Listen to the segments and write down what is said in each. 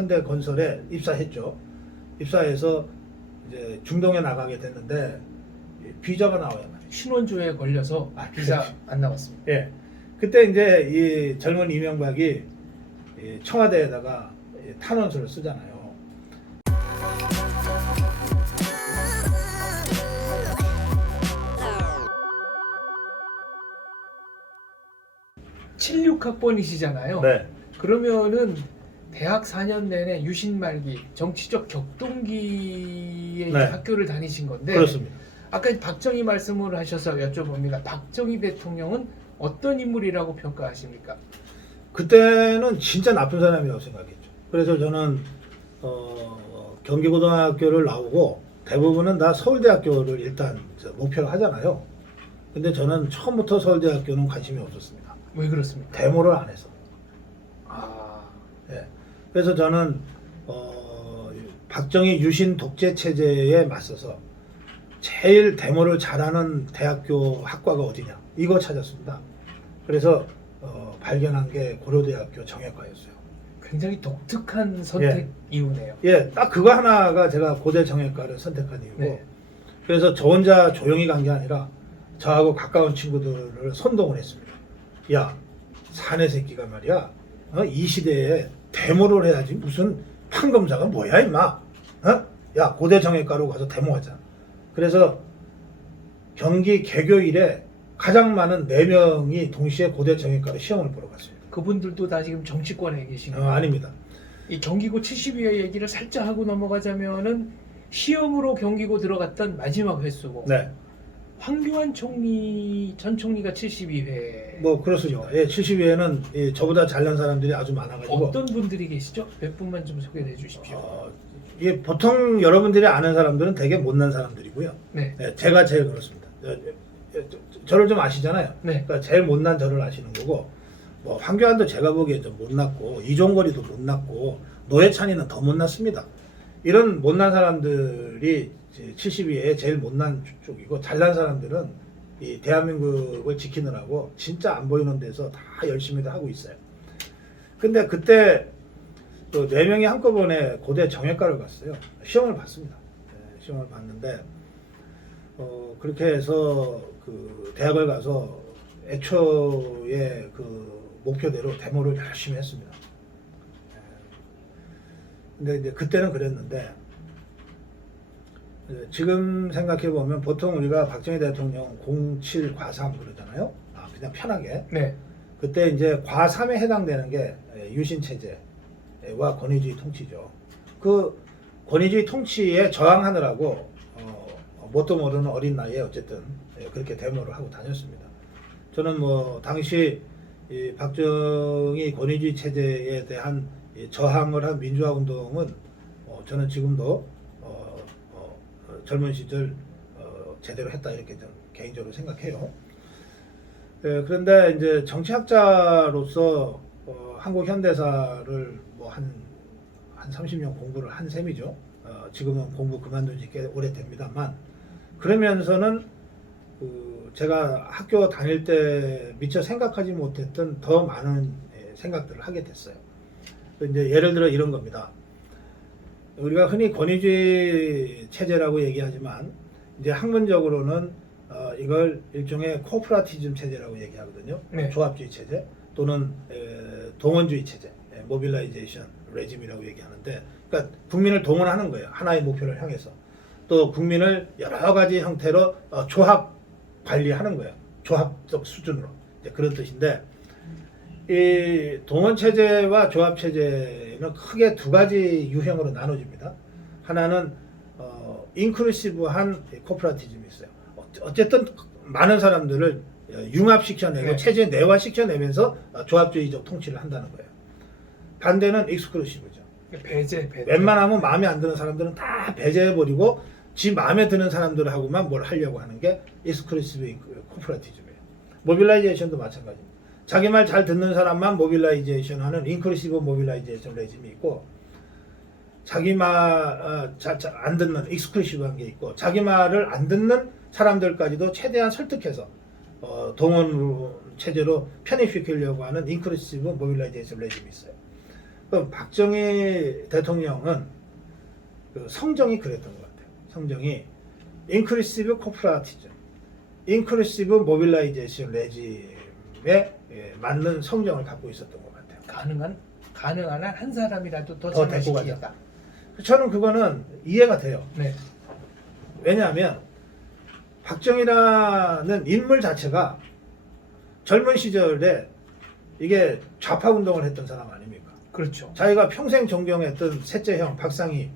현대건설에 입사했죠. 입사해서 이제 중동에 나가게 됐는데 비자가 나와요. 신원조에 걸려서 비자 안 나왔습니다. 예. 그때 이제 이 젊은 이명박이 이 청와대에다가 탄원서를 쓰잖아요. (76학번이시잖아요) 네. 그러면은 대학 4년 내내 유신 말기 정치적 격동기에 이제 네. 학교를 다니신 건데, 그렇습니다. 아까 박정희 말씀을 하셔서 여쭤봅니다. 박정희 대통령은 어떤 인물이라고 평가하십니까? 그때는 진짜 나쁜 사람이라고 생각했죠. 그래서 저는 경기고등학교를 나오고 대부분은 다 서울대학교를 일단 목표로 하잖아요. 근데 저는 처음부터 서울대학교는 관심이 없었습니다. 왜 그렇습니까? 데모를 안 해서. 아, 예. 그래서 저는 박정희 유신 독재 체제에 맞서서 제일 데모를 잘하는 대학교 학과가 어디냐 이거 찾았습니다. 그래서 발견한 게 고려대학교 정예과였어요. 굉장히 독특한 선택 이유네요. 예, 딱 그거 하나가 제가 고대 정예과를 선택한 이유고, 네. 그래서 저 혼자 조용히 간 게 아니라 저하고 가까운 친구들을 선동을 했습니다. 야, 사내 새끼가 말이야, 이 시대에 데모를 해야지 무슨 판검사가 뭐야 임마, 야 고대 정예과로 가서 데모하자. 그래서 경기 개교일에 가장 많은 4명이 동시에 고대 정예과로 시험을 보러 갔습니다. 그분들도 다 지금 정치권에 계신 거예요? 아닙니다. 이 경기고 72회 얘기를 살짝 하고 넘어가자면은 시험으로 경기고 들어갔던 마지막 횟수고, 네, 황교안 전 총리가 72회. 뭐 그렇습니다. 예, 70위에는 저보다 잘난 사람들이 아주 많아가지고. 어떤 분들이 계시죠? 몇 분만 좀 소개해 주십시오. 이게 보통 여러분들이 아는 사람들은 되게 못난 사람들이고요. 네. 예, 제가 제일 그렇습니다. 저를 좀 아시잖아요. 네. 그러니까 제일 못난 저를 아시는 거고, 뭐 황교안도 제가 보기에 좀 못났고, 이종거리도 못났고, 노회찬이는 더 못났습니다. 이런 못난 사람들이 72에 제일 못난 쪽이고, 잘난 사람들은 이 대한민국을 지키느라고 진짜 안 보이는 데서 다 열심히도 하고 있어요. 근데 그때 또 4명이 한꺼번에 고대 정예과를 갔어요. 시험을 봤습니다. 네, 시험을 봤는데 그렇게 해서 그 대학을 가서 애초에 그 목표대로 데모를 열심히 했습니다. 근데 이제 그때는 그랬는데, 지금 생각해 보면 보통 우리가 박정희 대통령 07 과3 그러잖아요. 그냥 편하게. 네. 그때 이제 과3에 해당되는 게 유신 체제와 권위주의 통치죠. 그 권위주의 통치에 저항하느라고 뭣도 모르는 어린 나이에 어쨌든 그렇게 데모를 하고 다녔습니다. 저는 뭐 당시 이 박정희 권위주의 체제에 대한 저항을 한 민주화 운동은 저는 지금도 젊은 시절 제대로 했다 이렇게 좀 개인적으로 생각해요. 그런데 이제 정치학자로서 한국 현대사를 뭐 한 30년 공부를 한 셈이죠. 지금은 공부 그만둔 지 꽤 오래됩니다만, 그러면서는 제가 학교 다닐 때 미처 생각하지 못했던 더 많은 생각들을 하게 됐어요. 이제 예를 들어 이런 겁니다. 우리가 흔히 권위주의 체제라고 얘기하지만 이제 학문적으로는 이걸 일종의 코퍼레티즘 체제라고 얘기하거든요. 네. 조합주의 체제 또는 동원주의 체제, 모빌라이제이션 레짐이라고 얘기하는데, 그러니까 국민을 동원하는 거예요. 하나의 목표를 향해서. 또 국민을 여러 가지 형태로 조합 관리하는 거예요. 조합적 수준으로. 이제 그런 뜻인데, 이 동원 체제와 조합 체제는 크게 두 가지 유형으로 나눠집니다. 하나는 인클루시브한 코퍼레티즘이 있어요. 어쨌든 많은 사람들을 융합시켜내고 네. 체제 내화시켜내면서 조합주의적 통치를 한다는 거예요. 반대는 익스클루시브죠. 배제. 웬만하면 마음에 안 드는 사람들은 다 배제해버리고 지 마음에 드는 사람들하고만 뭘 하려고 하는 게 익스클루시브 코퍼레티즘이에요. 모빌라이제이션도 마찬가지입니다. 자기 말 잘 듣는 사람만 모빌라이제이션 하는 인클루시브 모빌라이제이션 레짐이 있고, 자기 말 안 듣는 익스클루시브한 게 있고, 자기 말을 안 듣는 사람들까지도 최대한 설득해서 동원 체제로 편입시키려고 하는 인클루시브 모빌라이제이션 레짐이 있어요. 그럼 박정희 대통령은 그 성정이 그랬던 것 같아요. 성정이 인클루시브 코퍼레티즘, 인클루시브 모빌라이제이션 레짐에 맞는 성정을 갖고 있었던 것 같아요. 가능한 한 한 사람이라도 더 더 데리고 가자. 참여시키겠다. 저는 그거는 이해가 돼요. 네. 왜냐하면 박정희라는 인물 자체가 젊은 시절에 이게 좌파 운동을 했던 사람 아닙니까? 그렇죠. 자기가 평생 존경했던 셋째 형 박상희가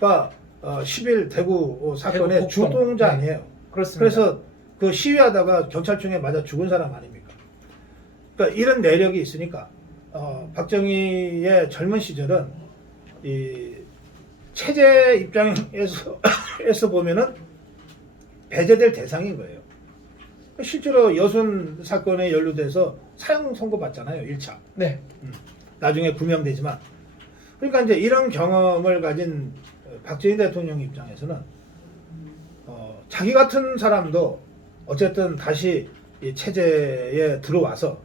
10일 대구 사건의 대구 폭동. 주동자 네. 아니에요. 그렇습니다. 그래서 그 시위하다가 경찰총에 맞아 죽은 사람 아닙니까? 그러니까 이런 내력이 있으니까 박정희의 젊은 시절은 이 체제 입장에서 에서 보면은 배제될 대상인 거예요. 실제로 여순 사건에 연루돼서 사형 선고 받잖아요. 1차. 네. 나중에 구명되지만. 그러니까 이제 이런 경험을 가진 박정희 대통령 입장에서는 자기 같은 사람도 어쨌든 다시 이 체제에 들어와서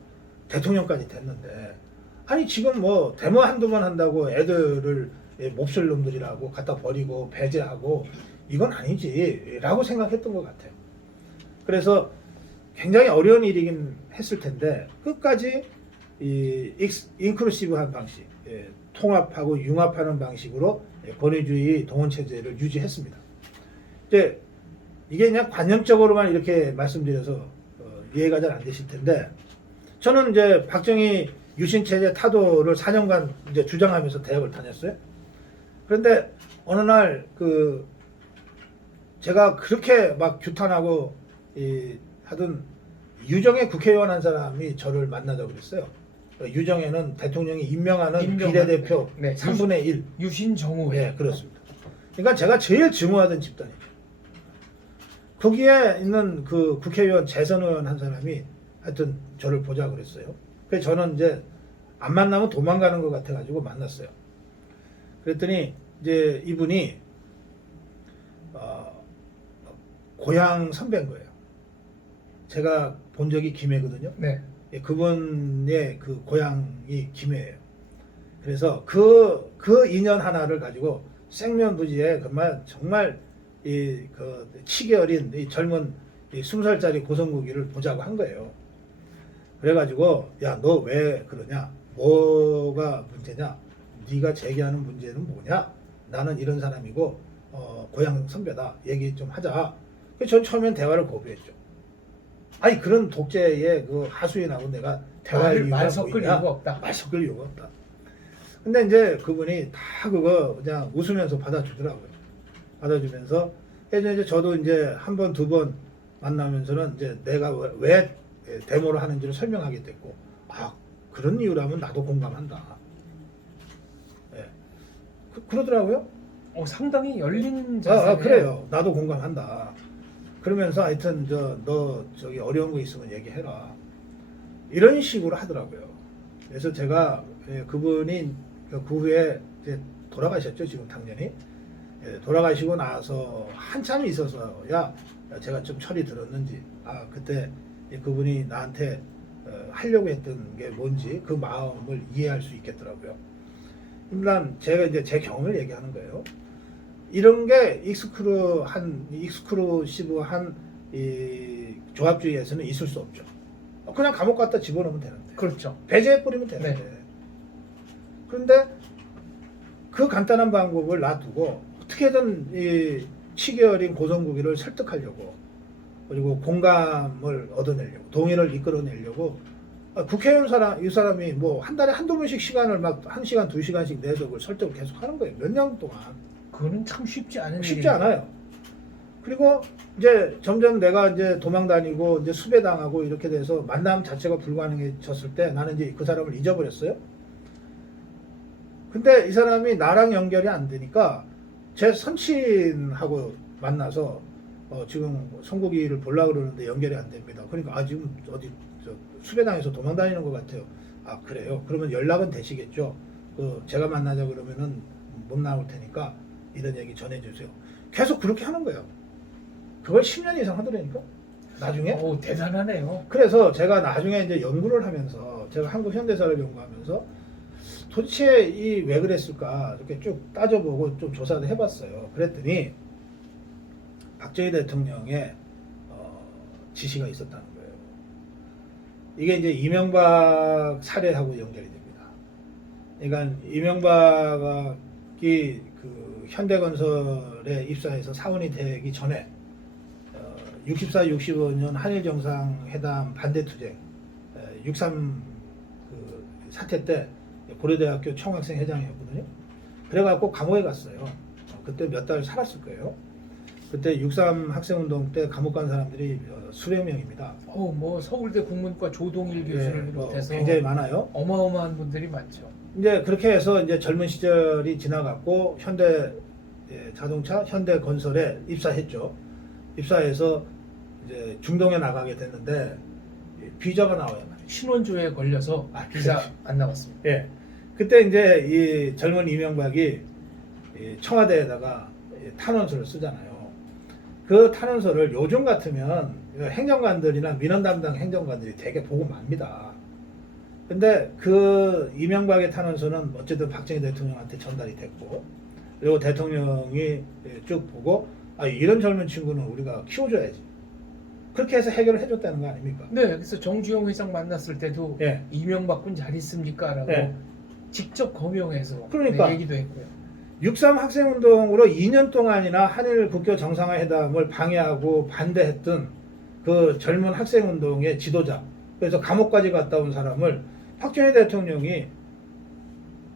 대통령까지 됐는데, 아니 지금 뭐 데모 한두 번 한다고 애들을 몹쓸 놈들이라고 갖다 버리고 배제하고 이건 아니지라고 생각했던 것 같아요. 그래서 굉장히 어려운 일이긴 했을 텐데 끝까지 이 인클루시브한 방식, 통합하고 융합하는 방식으로 권위주의 동원 체제를 유지했습니다. 이제 이게 그냥 관념적으로만 이렇게 말씀드려서 이해가 잘 안 되실 텐데, 저는 이제 박정희 유신 체제 타도를 4년간 이제 주장하면서 대학을 다녔어요. 그런데 어느 날 그 제가 그렇게 막 규탄하고 하던 유정의 국회의원 한 사람이 저를 만나자고 그랬어요. 유정에는 대통령이 임명하는 비례대표 네. 3분의 1. 유신정우회. 네, 그렇습니다. 그러니까 제가 제일 증오하던 집단이죠. 거기에 있는 그 국회의원 재선 의원 한 사람이 하여튼 저를 보자 그랬어요. 그래서 저는 이제 안 만나면 도망가는 것 같아가지고 만났어요. 그랬더니 이제 이분이 고향 선배인 거예요. 제가 본 적이 김해거든요. 네. 그분의 그 고향이 김해예요. 그래서 그 인연 하나를 가지고 생면부지에 정말 그 치기 어린 이 젊은 20살짜리 고성국이를 보자고 한 거예요. 그래가지고 야, 너 왜 그러냐? 뭐가 문제냐? 네가 제기하는 문제는 뭐냐? 나는 이런 사람이고 고향 선배다. 얘기 좀 하자. 그래서 전 처음엔 대화를 거부했죠. 아니 그런 독재의 그 하수인하고 내가 대화할 이유가 말 섞을 뭐냐? 이유가 없다. 말 섞을 이유가 없다. 근데 이제 그분이 다 그거 그냥 웃으면서 받아주더라고요. 받아주면서 이제 저도 이제 한 번, 두 번 만나면서는 이제 내가 왜 데모를 하는지를 설명하게 됐고, 그런 이유라면 나도 공감한다. 예. 그러더라고요. 상당히 열린 자세네요. 그래요. 나도 공감한다. 그러면서 하여튼 너 저기 어려운 거 있으면 얘기해라. 이런 식으로 하더라고요. 그래서 제가 그분이 그 후에 이제 돌아가셨죠. 지금 당연히. 돌아가시고 나서 한참 있어서야 제가 좀 철이 들었는지 그때 그분이 나한테 하려고 했던 게 뭔지 그 마음을 이해할 수 있겠더라고요. 일단 제가 이제 제 경험을 얘기하는 거예요. 이런 게 익스클루시브한 이 조합주의에서는 있을 수 없죠. 그냥 감옥 갖다 집어넣으면 되는데. 그렇죠. 배제해 버리면 되는데. 네. 그런데 그 간단한 방법을 놔두고 어떻게든 이 치기 어린 고성국이를 설득하려고, 그리고 공감을 얻어내려고, 동의를 이끌어내려고 국회의원 이 사람이 뭐 한 달에 한두 번씩 시간을 막 1시간, 2시간씩 내서 그걸 설득을 계속 하는 거예요. 몇 년 동안. 그거는 참 쉽지 않은 쉽지 일입니다. 않아요. 그리고 이제 점점 내가 이제 도망 다니고 이제 수배당하고 이렇게 돼서 만남 자체가 불가능해졌을 때 나는 이제 그 사람을 잊어버렸어요. 근데 이 사람이 나랑 연결이 안 되니까 제 선친하고 만나서 지금 송국이를 보려고 그러는데 연결이 안 됩니다. 그러니까 지금 어디 수배당에서 도망 다니는 것 같아요. 그래요? 그러면 연락은 되시겠죠? 제가 만나자 그러면은 못 나올 테니까 이런 얘기 전해주세요. 계속 그렇게 하는 거예요. 그걸 10년 이상 하더라니까. 나중에. 오, 대단하네요. 그래서 제가 나중에 이제 연구를 하면서 제가 한국 현대사를 연구하면서 도대체 이 왜 그랬을까 이렇게 쭉 따져보고 좀 조사도 해봤어요. 그랬더니 박정희 대통령의 지시가 있었다는 거예요. 이게 이제 이명박 사례하고 연결이 됩니다. 그러니까 이명박이 그 현대건설에 입사해서 사원이 되기 전에 64, 65년 한일 정상회담 반대 투쟁, 63 그 사태 때 고려대학교 총학생 회장이었거든요. 그래갖고 감옥에 갔어요. 그때 몇 달 살았을 거예요. 그때 63 학생운동 때 감옥 간 사람들이 수백 명입니다. 뭐 서울대 국문과 조동일 교수를 비롯해서 굉장히 많아요. 어마어마한 분들이 많죠. 이제 그렇게 해서 이제 젊은 시절이 지나갔고 현대 자동차, 현대 건설에 입사했죠. 입사해서 이제 중동에 나가게 됐는데 비자가 나와요. 신원조에 걸려서 비자 안 나왔습니다. 예. 그때 이제 이 젊은 이명박이 청와대에다가 탄원서를 쓰잖아요. 그 탄원서를 요즘 같으면 행정관들이나 민원 담당 행정관들이 되게 보고 맙니다. 근데 그 이명박의 탄원서는 어쨌든 박정희 대통령한테 전달이 됐고, 그리고 대통령이 쭉 보고 이런 젊은 친구는 우리가 키워줘야지. 그렇게 해서 해결을 해줬다는 거 아닙니까? 네, 그래서 정주영 회장 만났을 때도 예. 이명박 군 잘 있습니까? 라고 예. 직접 거명해서 그러니까. 얘기도 했고요. 63 학생운동으로 2년 동안이나 한일 국교 정상회담을 방해하고 반대했던 그 젊은 학생운동의 지도자, 그래서 감옥까지 갔다 온 사람을 박정희 대통령이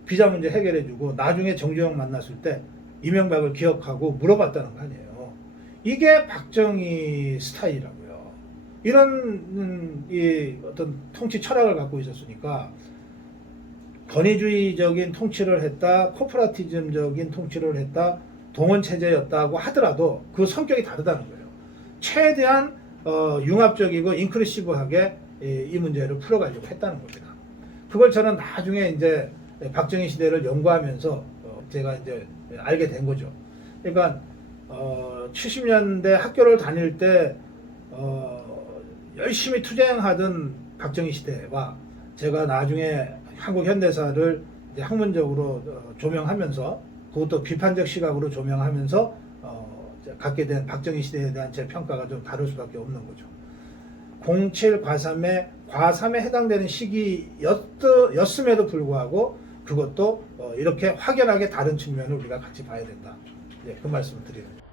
비자 문제 해결해주고 나중에 정주영 만났을 때 이명박을 기억하고 물어봤다는 거 아니에요. 이게 박정희 스타일이라고요. 이런 이 어떤 통치 철학을 갖고 있었으니까 권위주의적인 통치를 했다, 코퍼라티즘적인 통치를 했다, 동원체제였다고 하더라도 그 성격이 다르다는 거예요. 최대한 융합적이고 인클루시브하게 이 문제를 풀어가려고 했다는 겁니다. 그걸 저는 나중에 이제 박정희 시대를 연구하면서 제가 이제 알게 된 거죠. 그러니까 70년대 학교를 다닐 때 열심히 투쟁하던 박정희 시대와 제가 나중에 한국 현대사를 이제 학문적으로 조명하면서 그것도 비판적 시각으로 조명하면서 갖게 된 박정희 시대에 대한 제 평가가 좀 다를 수밖에 없는 거죠. 07 과삼에 해당되는 시기였음에도 불구하고 그것도 이렇게 확연하게 다른 측면을 우리가 같이 봐야 된다. 그 말씀을 드리는 거죠.